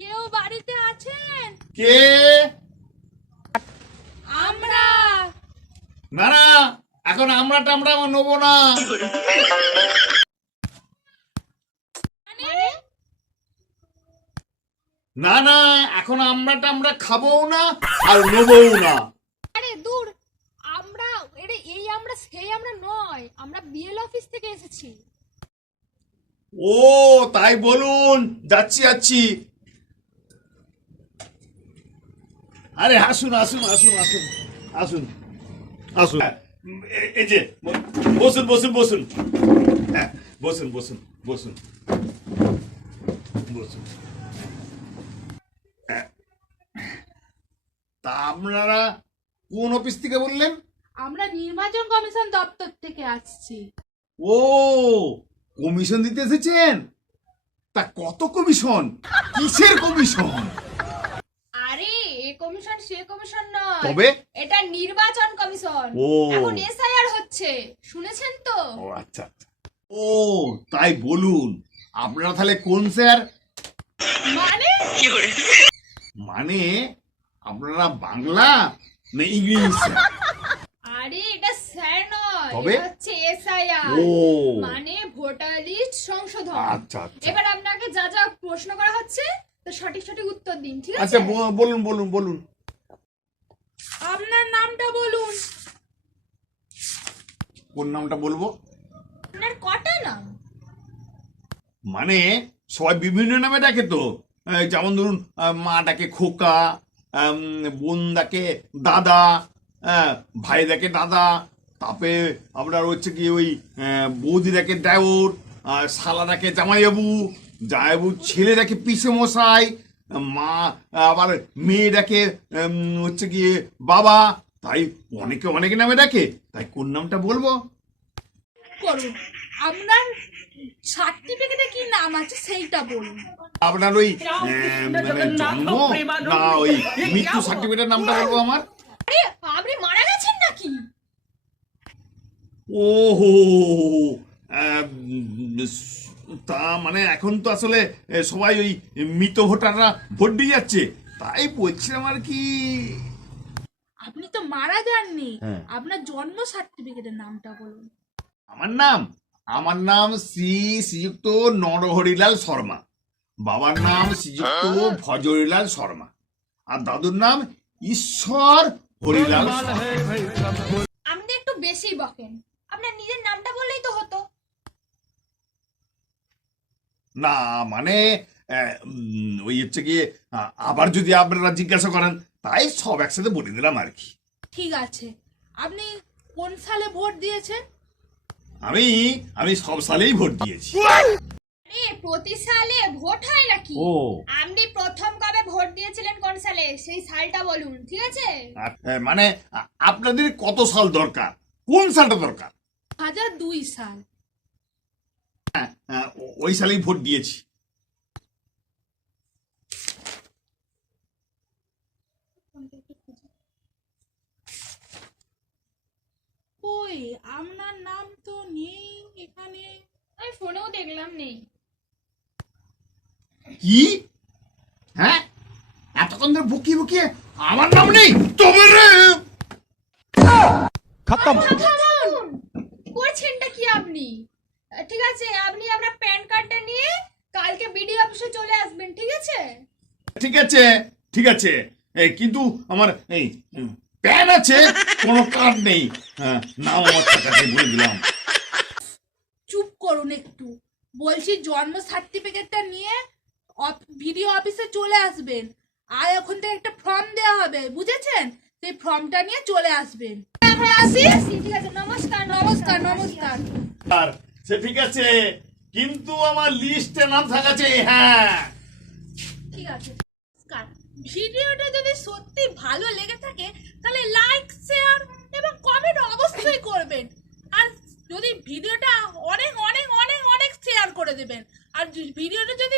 কেউ বাড়িতে আছেন? কে? আমরা। না না, এখন আমরা টামরা নেবো না। মানে? না না, এখন আমরা টামরা খাবো না আর নেবও না। আরে দূর, আমরা আমরা সেই আমরা নয়, আমরা বিএল অফিস থেকে এসেছি। ও তাই বলুন, যাচ্ছি যাচ্ছি। আরে আসুন আসুন আসুন আসুন আসুন আসুন। এই যে বসুন বসুন বসুন। হ্যাঁ বসুন বসুন বসুন বসুন। তা আপনারা কোন অফিস থেকে বললেন? আমরা নির্বাচন কমিশন দপ্তর থেকে আসছি। ও, কমিশন দিতে এসেছেন? তা কত কমিশন? কিসের কমিশন? আরে এ কমিশন সে কমিশন নয়, তবে এটা নির্বাচন কমিশন। ও। এখন এসআইআর হচ্ছে, শুনেছেন তো? ও আচ্ছা আচ্ছা। ও তাই বলুন, আপনারা তাহলে কোন স্যার? মানে মানে আপনারা বাংলা না ইংলিশ স্যার? আরে এটা স্যার নয়, তবে? এটা হচ্ছে এসআইআর, ও মানে ভোটার লিস্ট সংশোধন। আচ্ছা আচ্ছা এবার আপনাকে যা যা প্রশ্ন করা হচ্ছে তো সঠিক সঠিক উত্তর দিন, ঠিক আছে? আচ্ছা বলুন বলুন বলুন। আপনার নামটা বলুন। কোন নামটা বলবো? আপনার কটা নাম? মানে সবাই বিভিন্ন নামে ডাকে তো। যেমন ধরুন মা ডাকে খোকা, বোন ডাকে দাদা, ভাই ডাকে দাদা, তারপরে আপনার হচ্ছে কি ওই বৌদি ডাকে দেওর, শালা ডাকে জামাইবাবু, জামাইবাবু ছেলে ডাকে পিসে মশাই, মা আবার মেয়ে ডাকে হচ্ছে কি বাবা। তাই অনেকে অনেক নামে ডাকে। তাই কোন নামটা বলবো? করুন, আপনার সার্টিফিকেটে কি নাম আছে সেইটা বলুন। আপনার ওই মানে জন্ম না ওই মৃত্যু সার্টিফিকেটের নামটা বলবো আমার? আরে আপনি মারা গেছেন নাকি? ও হো, তা মানে এখন তো আসলে সবাই ওই মৃত ভোটাররা ভোট দিয়ে যাচ্ছে, তাই বলছিলাম আর কি। আপনি তো মারা যাননি, হ্যাঁ। আপনার জন্ম সার্টিফিকেটের নামটা বলুন। আমার নাম শ্রীযুক্ত নরহরিলাল শর্মা। বাবার নাম শ্রীযুক্ত ভজহরিলাল শর্মা। আর দাদুর নাম ঈশ্বর হরিলাল শর্মা। আপনি একটু বেশি বকেন, আপনার নিজের নামটা বললেই তো হতো। না মানে ওই হচ্ছে গিয়ে আবার যদি আপনারা জিজ্ঞাসা করেন, তাই সব একসাথে বলে দিলাম আর কি। ঠিক আছে, আপনি কোন সালে ভোট দিয়েছেন? আমি আমি সব সালেই ভোট দিয়েছি। আরে প্রতি সালে ভোট হয় নাকি? ও। আপনি প্রথম কবে ভোট দিয়েছিলেন কোন সালে সেই সালটা বলুন, ঠিক আছে? মানে আপনাদের কত সাল দরকার, কোন সালটা দরকার? 2002 সাল। ওই সালেই ভোট দিয়েছি। কই আপনার নাম তো নেই এখানে, আমি ফোনেও দেখলাম নেই। কি? হ্যাঁ, এতক্ষণ ধরে বুকিয়ে বুকিয়ে আমার নাম নেই? তবে রে खत्म। থামুন, করছেনটা কি আপনি? ঠিক আছে, আপনি আপনার প্যান কার্ডটা নিয়ে কালকে বিডিও অফিসে চলে আসবেন, ঠিক আছে? ঠিক আছে ঠিক আছে, কিন্তু আমার এই প্যান আছে, কোনো কার্ড নেই। নাম আমার টাকাতে বলে দিলাম। চুপ করুন একটু, বলছি জন্ম সার্টিফিকেটটা নিয়ে ভিডিও অফিসে চলে আসবেন। আর ওখান থেকে একটা ফর্ম দেওয়া হবে, বুঝেছেন? সেই ফর্মটা নিয়ে চলে আসবেন। আমরা আসি। ঠিক আছে, নমস্কার নমস্কার নমস্কার। আর সে ঠিক আছে, কিন্তু আমার লিস্টে নাম থাকা চাই। হ্যাঁ ঠিক আছে, নমস্কার। ভিডিওটা যদি সত্যি ভালো লেগে থাকে তাহলে লাইক শেয়ার এবং কমেন্ট অবশ্যই করবেন। আর যদি ভিডিওটা অনেক অনেক অনেক অনেক শেয়ার করে দেবেন। আর ভিডিওটা যদি